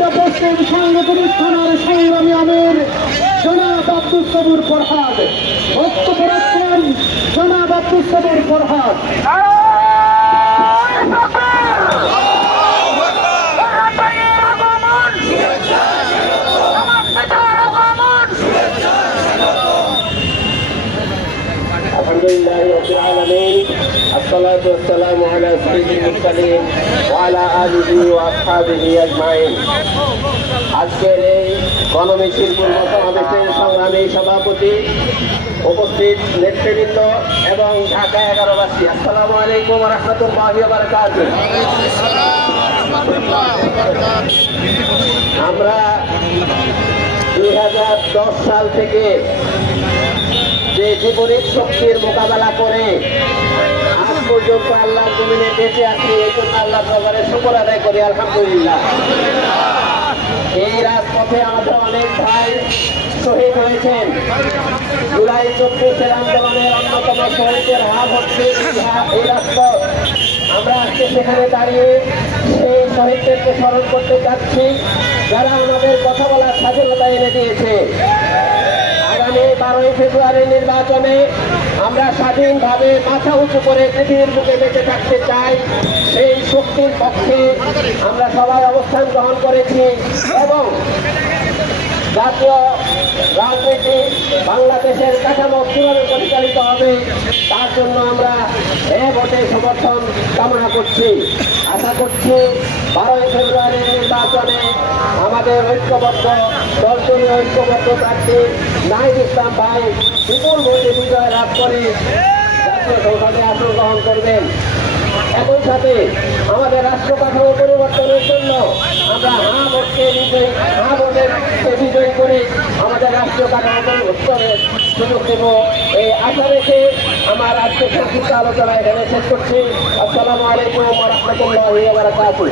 উত্তর পশ্চিম সাংগঠনিক থানার সংগ্রামী আমির জনাব আব্দুল সবুর ফরহাদ বক্তব্য রাখছেন জনাব আব্দুল সবুর ফরহাদ। আলহামদুলিল্লাহি রাব্বিল আলামিন, আসসালাতু ওয়াসসালামু আলা সাইয়্যিদিল মুরসালিন ওয়া আলা আলিহি ওয়া আসহাবিহি আজমাইন। আজকের এই গণমিছিল পূর্ব সমাবেশের সংগ্রামী সভাপতি, উপস্থিত নেতৃবৃন্দ এবং ঢাকা 11বাসী, আসসালামু আলাইকুম ওয়া রাহমাতুল্লাহি ওয়া বারাকাতুহু। আমরা 2010 সাল থেকে যে বিপরীত শক্তির মোকাবেলা করে আজ পর্যন্ত আল্লাহর জমিনে বেঁচে আছি, এই জন্য আল্লাহ দরবারে শুকর আদায় করি আলহামদুলিল্লাহ। এই রাজপথে আমাদের অনেক ভাই শহীদ হয়েছেন। জুলাই 24 আন্দোলনের অন্যতম শহীদের হাত হচ্ছে এই রাজপথ। আমরা আজকে সেখানে দাঁড়িয়ে সেই শহীদদেরকে স্মরণ করতে যাচ্ছি, যারা আমাদের কথা বলার স্বাধীনতা এনে দিয়েছে। আগামী 12ই ফেব্রুয়ারি নির্বাচনে আমরা স্বাধীনভাবে মাথা উঁচু করে পৃথিবীর বুকে বেঁচে থাকতে চাই। সেই শক্তির পক্ষে আমরা সবাই অবস্থান গ্রহণ করেছি এবং জাতীয় রাজনীতি বাংলাদেশের কাঠামো কিভাবে পরিচালিত হবে তার জন্য আমরা ভোটের সমর্থন কামনা করছি। আশা করছি 12ই ফেব্রুয়ারির নির্বাচনে আমাদের ঐক্যবদ্ধ দলদলীয় ঐক্যবদ্ধ প্রার্থী নাহিদ ইসলাম ভাই বিপুল ভোটে বিজয় লাভ করে জাতীয় সংসদে আসন গ্রহণ করবেন। একই সাথে আমাদের রাষ্ট্র কাঠামো পরিবর্তনের জন্য আমরা ভোটকে বিজয়ী করে আমাদের রাষ্ট্রীয় কাঠামো পরিবর্তনের সুযোগ দেব, এই আশা রেখে আমার আজকে সংক্ষিপ্ত আলোচনা এখানে শেষ করছি। আসসালামু আলাইকুম ওয়া রাহমাতুল্লাহি ওয়া বারাকাতুহু।